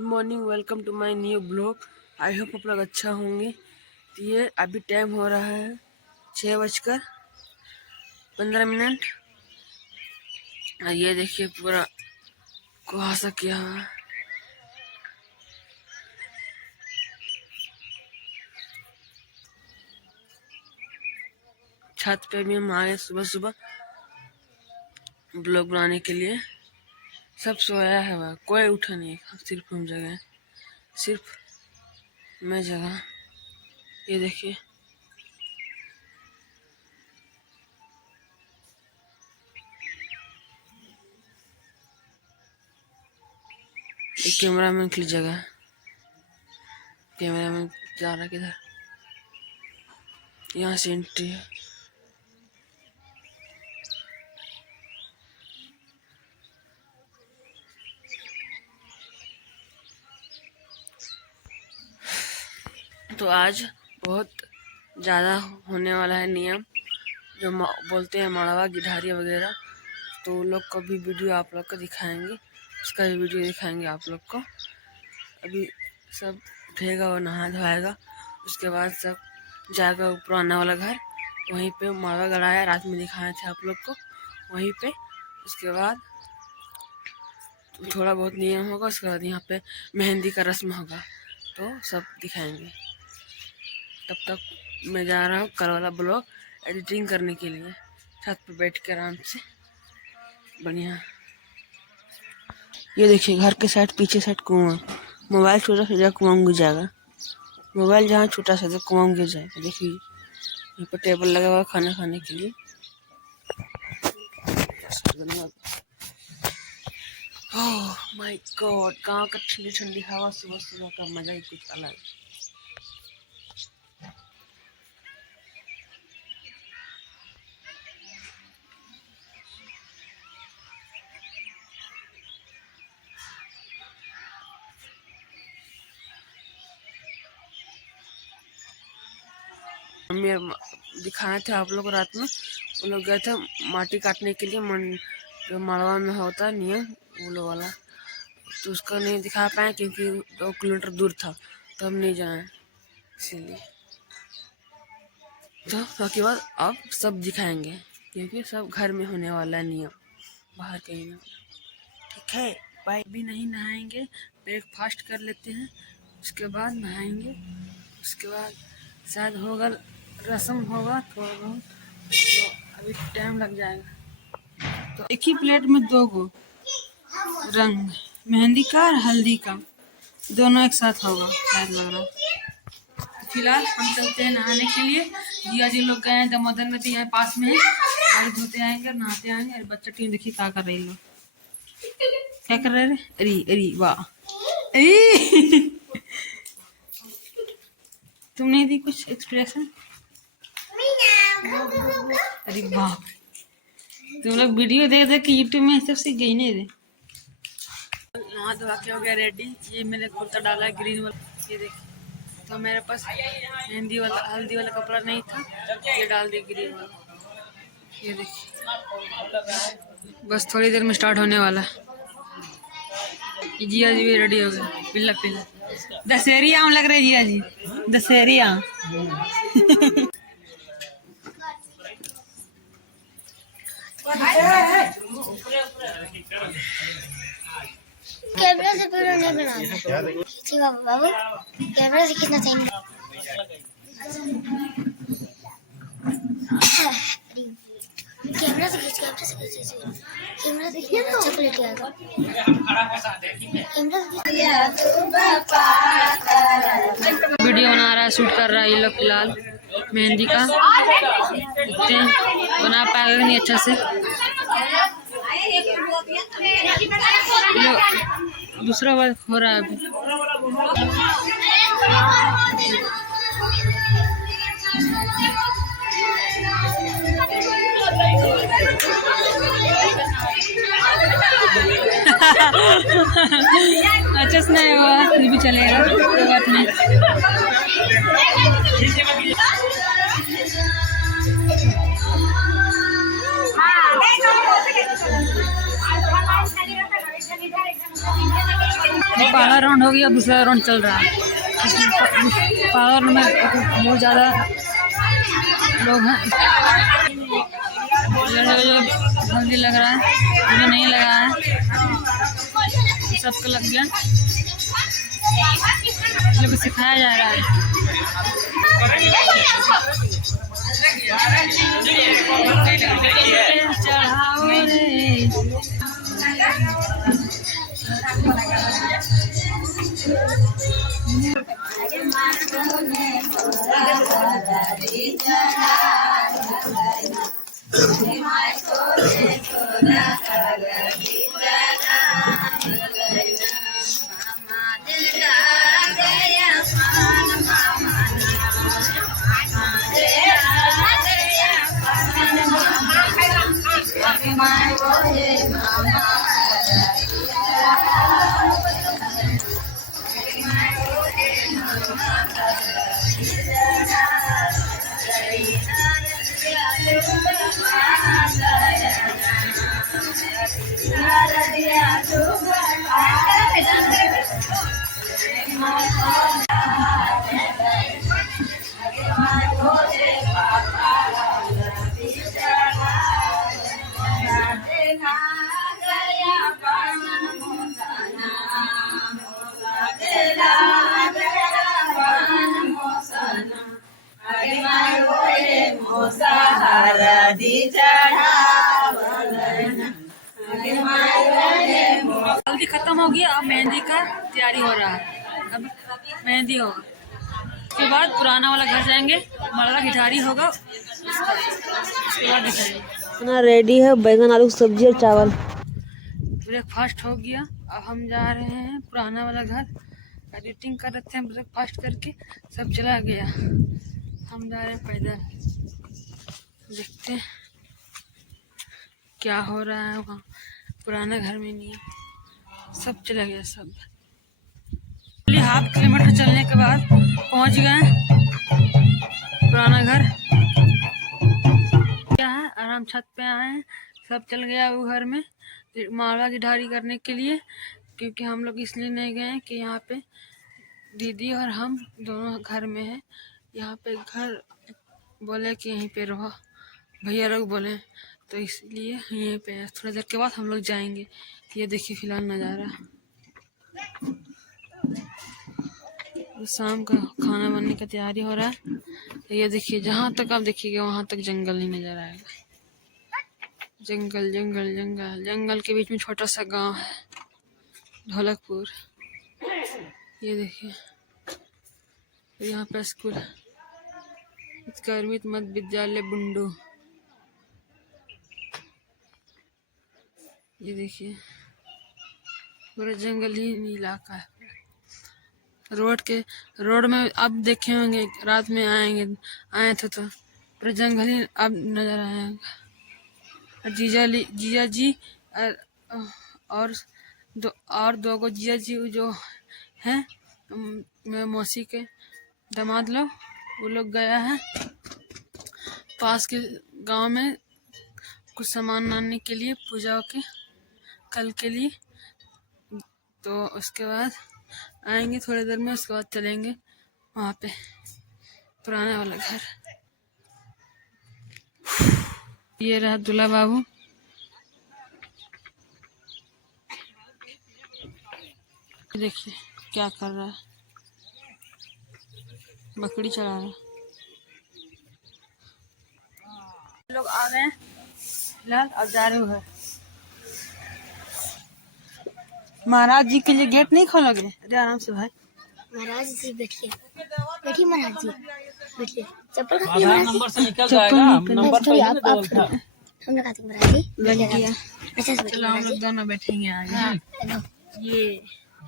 Morning, welcome to my new blog. I hope आप लोग अच्छा होंगे। तो ये अभी टाइम हो रहा है 6:15। और ये देखिए पूरा कुहासा किया हुआ। छत पे भी हम आए सुबह सुबह ब्लॉग बनाने के लिए। सब सोया है, वह कोई उठा नहीं, सिर्फ हम जगह हैं, सिर्फ मैं जगह। ये देखिए कैमरा मैन की जगह। कैमरा मैन जा रहा किधर? यहाँ से एंट्री है। तो आज बहुत ज़्यादा होने वाला है नियम, जो बोलते हैं मड़वा गिधारी वगैरह। तो उन लोग को भी वीडियो आप लोग को दिखाएंगे, उसका भी वीडियो दिखाएंगे आप लोग को। अभी सब उठेगा और नहा धोएगा, उसके बाद सब जाएगा पुराना वाला घर, वहीं पे मड़वा गड़ाया, रात में दिखाए थे आप लोग को वहीं पे। उसके बाद थोड़ा बहुत नियम होगा, उसके बाद यहाँ पे मेहंदी का रस्म होगा, तो सब दिखाएंगे। तब तक मैं जा रहा हूँ कल वाला ब्लॉग एडिटिंग करने के लिए, छत पर बैठ के आराम से बढ़िया। ये देखिए घर के साइड पीछे साइड कुआं। मोबाइल छोटा सा जगह कुआं गिर जाएगा। मोबाइल जहाँ छोटा सा जगह कुआं गिर जाएगा। देखिए यहाँ पर टेबल लगा हुआ खाना खाने के लिए। ओह माय गॉड, गाँव का ठंडी ठंडी हवा, सुबह सुबह का मजा ही कुछ अलग। मम्मी दिखाए थे आप लोग को रात में, वो लोग गए थे माटी काटने के लिए, जो मड़वा में होता है नियम वो लोग वाला। तो उसका नहीं दिखा पाए क्योंकि 2 किलोमीटर दूर था, तो हम नहीं जाए इसीलिए। तो बाकी बाद अब सब दिखाएंगे क्योंकि सब घर में होने वाला है नियम, बाहर कहीं ना। ठीक है, बाइक भी नहीं नहाएंगे, ब्रेकफास्ट कर लेते हैं, उसके बाद नहाएंगे। उसके बाद शायद होगा रस्म होगा थोड़ा बहुत, तो अभी टाइम लग जाएगा। तो एक ही प्लेट में 2 गो रंग, मेहंदी का और हल्दी का, दोनों एक साथ होगा शायद लग रहा है। फिलहाल हम चलते हैं नहाने के लिए। जिया जी लोग गए हैं दामोदर नदी, यहाँ पास में है, गाड़ी धोते आएंगे, नहाते आएंगे। अरे बच्चा टीम देखिए क्या कर रही लोग, क्या कर रहे हैं? अरे अरे वाह, तुम नहीं दी कुछ एक्सप्रेशन? अरे वाह, तुम लोग वीडियो देख देख के यूट्यूब में सबसे गई नहीं रे। नहा धोआ के हो गया रेडी। ये मैंने कुर्ता डाला है ग्रीन वाला, ये देखिए। तो मेरे पास मेहंदी वाला हल्दी वाला कपड़ा नहीं था, ये डाल दिया ग्रीन वाला, ये देखिए। बस थोड़ी देर में स्टार्ट होने वाला है। जिया जी भी रेडी हो गए, पिल्ला पिल्ला दशहरी आम लग रहे जिया जी, दशहरी आम। कैमरा से पूरा नहीं बना ठीक है बाबू, कैमरा से कितना चाहिए? कैमरा से खींच, कैमरा से खींच, कैमरा से खींच, अच्छा क्वालिटी आएगा। वीडियो बना रहा है, शूट कर रहा है ये लोग फिलहाल मेहंदी का। देखते हैं बना पाएगा नहीं अच्छा से। दूसरा बार हो रहा है अभी। अच्छा से नहीं हुआ फिर भी चलेगा, कोई बात नहीं। पहला राउंड हो गया, दूसरा राउंड चल रहा है। पावर में बहुत ज़्यादा लोग हैं, जल्दी लग रहा है, मुझे नहीं लगा है, सबको लग गया, लोग सिखाया जा रहा है। चढ़ाओ रे हल्दी खत्म हो गया, अब मेहंदी का तैयारी हो रहा है। अब मेहंदी होगा, उसके बाद पुराना वाला घर जाएंगे, मरला गिटारी होगा, उसके बाद दिखाएंगे। खाना रेडी है, बैंगन आलू की सब्जी और चावल। ब्रेकफास्ट हो गया, अब हम जा रहे हैं पुराना वाला घर। एडिटिंग कर रहे थे, ब्रेकफास्ट करके सब चला गया, हम जा रहे हैं पैदल। देखते हैं क्या हो रहा है वहाँ पुराना घर में। नहीं, सब चला गया सब। 1/2 किलोमीटर चलने के बाद पहुँच गए पुराना घर। क्या है, आराम छत पे आए हैं, सब चल गया वो घर में मारवा की ढारी करने के लिए, क्योंकि हम लोग इसलिए नहीं गए कि यहाँ पे दीदी और हम दोनों घर में हैं। यहाँ पे घर बोले कि यहीं पे रहो, भैया लोग बोले, तो इसलिए यहीं पे थोड़ा देर के बाद हम लोग जाएंगे। ये देखिए फिलहाल नज़ारा, तो शाम का खाना बनने का तैयारी हो रहा है। तो ये देखिए, जहाँ तक आप देखिएगा वहाँ तक जंगल ही नज़र आएगा, जंगल जंगल जंगल। जंगल के बीच में छोटा सा गांव है ढोलकपुर। ये देखिए, यहाँ पे स्कूल है, कर्मित मध्य विद्यालय बुंडू। ये देखिए, पूरा जंगल ही इलाका है। रोड में अब देखे होंगे, रात में आए थे तो पूरा जंगल ही अब नजर आएगा। जीजा जी और दो गो जीजा जी जो हैं मेरे मौसी के दामाद लोग, वो लोग गया है पास के गांव में कुछ सामान लाने के लिए, पूजा के कल के लिए। तो उसके बाद आएंगे थोड़ी देर में, उसके बाद चलेंगे वहाँ पे पुराना वाला घर। ये रहा दूल्हा बाबू, देखिए क्या कर रहा है, बकरी चढ़ा रहा है। लोग आ गए हैं फिलहाल, अब जा रहे हैं। महाराज जी के लिए गेट नहीं खोलोगे? अरे आराम से भाई। महाराज जी बैठिए, बैठिए महाराज जी बैठिए। चप्पल का नंबर से निकल जाएगा, नंबर पे आप हम लगा देंगे महाराज जी। बैठिए, अच्छा से बैठिए, हम लोग दोनों बैठेंगे आगे। ये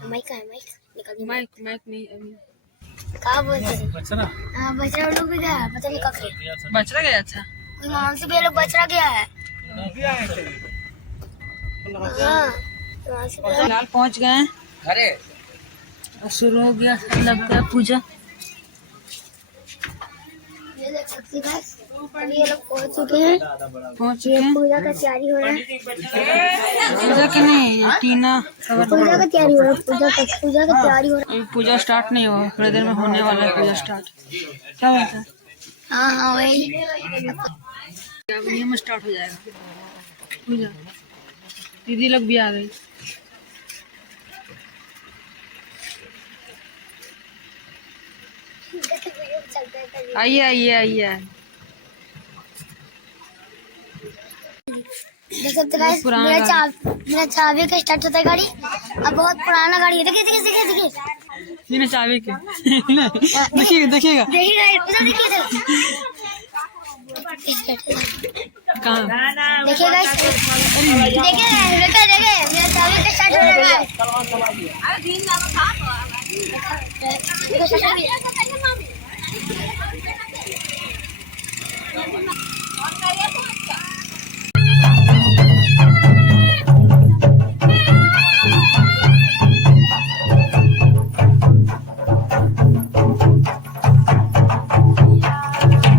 माइक का है, माइक निकाल दीजिए। माइक नहीं अभी। कहाँ बोलते हैं? बचरा हाँ, बचरा लोग भी गया है, पता नहीं कब से। बचरा गया था, वहाँ से भी लोग बचरा गया है। हाँ, फिलहाल पहुंच गए हैं और शुरू हो गया लगता है पूजा। ये देख सकते हैं अभी ये लोग पहुंच चुके हैं। पूजा का तैयारी हो रहा है। पूजा की नहीं, ये टीना पूजा का तैयारी हो रहा है। पूजा का तैयारी हो रहा है। पूजा स्टार्ट नहीं हुआ, थोड़ी देर में होने वाला है पूजा स्टार्ट। क्या बोलता है? हाँ हाँ वही अब यहीं में स्टार्ट हो जाएगा पूजा। दीदी लोग भी आ गई। आइए आइए आइए। देख सकते हैं मेरा चाबी का स्टार्ट होता है गाड़ी। अब बहुत पुराना गाड़ी है। देखिए देखिए देखिए देखिए बिना चाबी के देखिएगा देखिएगा कहाँ देखिए गाइस देखिए मेरा चाबी का स्टार्ट हो रहा है।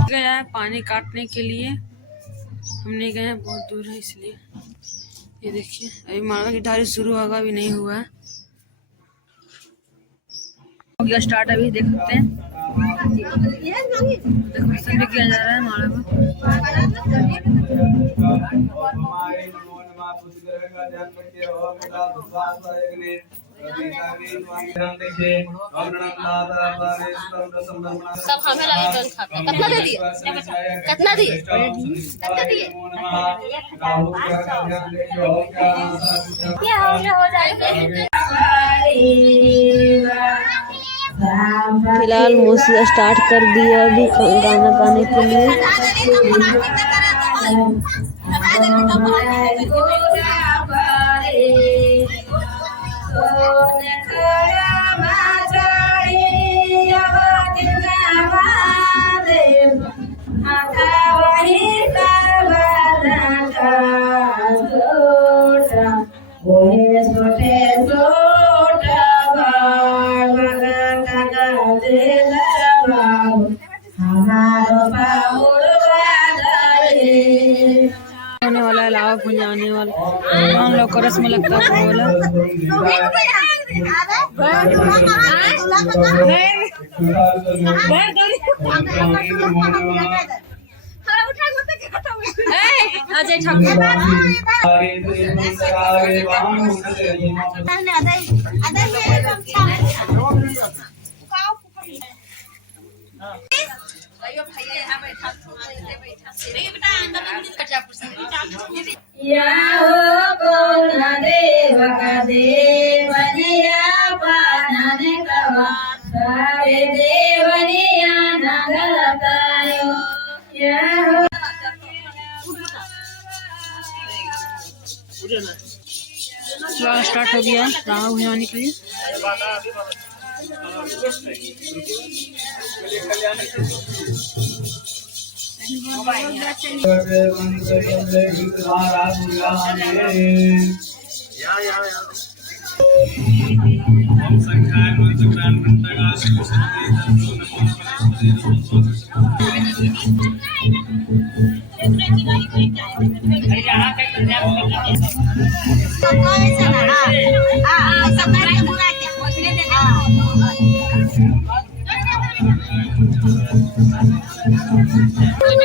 गया है पानी काटने के लिए। हम नहीं गए हैं, बहुत दूर है इसलिए। ये देखिए अभी माला की ढारी शुरू होगा, अभी नहीं हुआ है। हो गया स्टार्ट अभी, देख सकते हैं। डेकोरेशन भी किया जा रहा है माला को। सब हमें लगे बन खाता। कितना दे दिए? कितना दिए? कितना दिए? ये हो जाएगा। फिलहाल मूसिया स्टार्ट कर दिया अभी गाना गाने के लिए। होने वाला है लावा भुंजा आने वाला। हम लोग को रस्म लगता है बोला। अजय ठाकुर स्टार्ट हो गया लावा भुंजाने के लिए।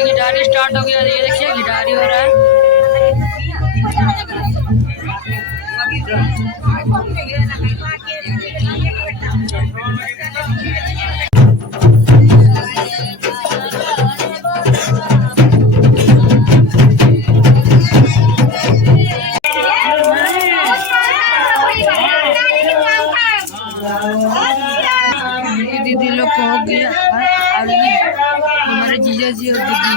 गिटारी स्टार्ट हो गया। ये देखिए गिटारी हो रहा है। दीदी लोग को हो गया हमारे जीजा जी और दीदी।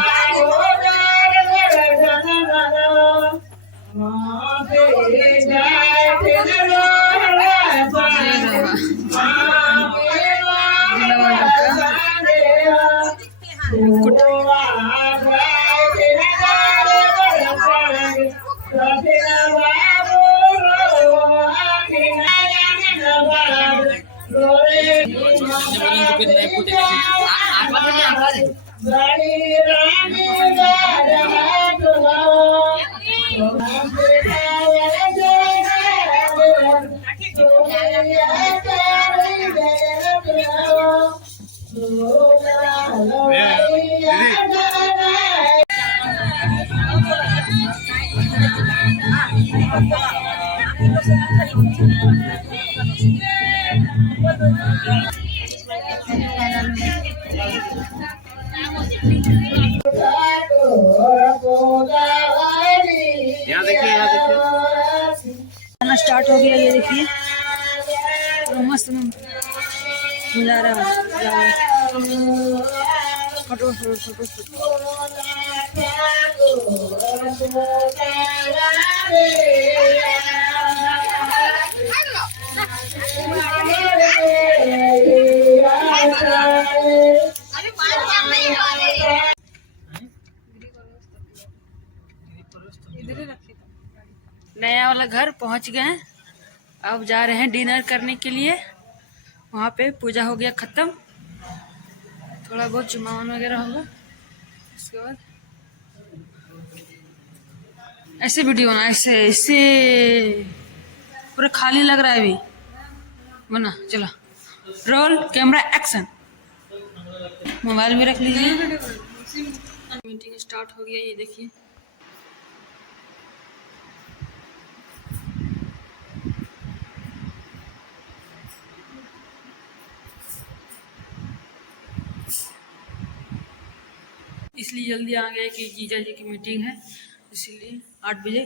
खाना स्टार्ट हो गया, ये देखिए तो मस्त मिला रहा है। फोटो फोटो फोटो नया वाला घर पहुंच गए हैं। अब जा रहे हैं डिनर करने के लिए। वहाँ पे पूजा हो गया खत्म, थोड़ा बहुत चुमावन वगैरह होगा। उसके बाद ऐसे वीडियो बना, ऐसे ऐसे पूरा खाली लग रहा है अभी बना। चलो रोल कैमरा एक्शन। मोबाइल में रख लीजिए। मीटिंग स्टार्ट हो गया, ये देखिए। इसलिए जल्दी आ गए कि जीजा जी की मीटिंग है, इसीलिए 8 बजे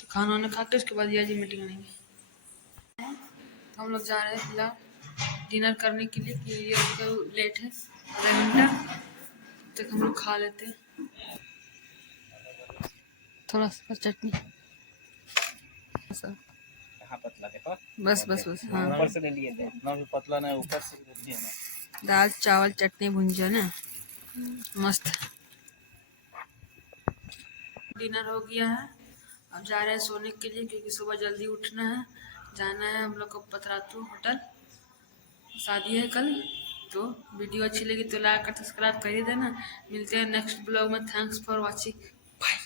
तो खाना वाना खा के उसके बाद जीजा जी मीटिंग लेंगे। तो हम लोग जा रहे हैं फिलहाल डिनर करने के लिए कि ये लेट है, आधा घंटा तक हम लोग खा लेते हैं। थोड़ा सा चटनी पतला देखो, बस बस बस। हाँ ऊपर से ले लिए थे, इतना भी पतला नहीं, ऊपर से ले लिए ना। दाल चावल चटनी भुंजिया ना, मस्त। डिनर हो गया है, अब जा रहे हैं सोने के लिए क्योंकि सुबह जल्दी उठना है। जाना है हम लोग को पतरातू होटल, शादी है कल। तो वीडियो अच्छी लगी तो लाइक और सब्सक्राइब कर ही देना। मिलते हैं नेक्स्ट ब्लॉग में। Thanks for watching, bye.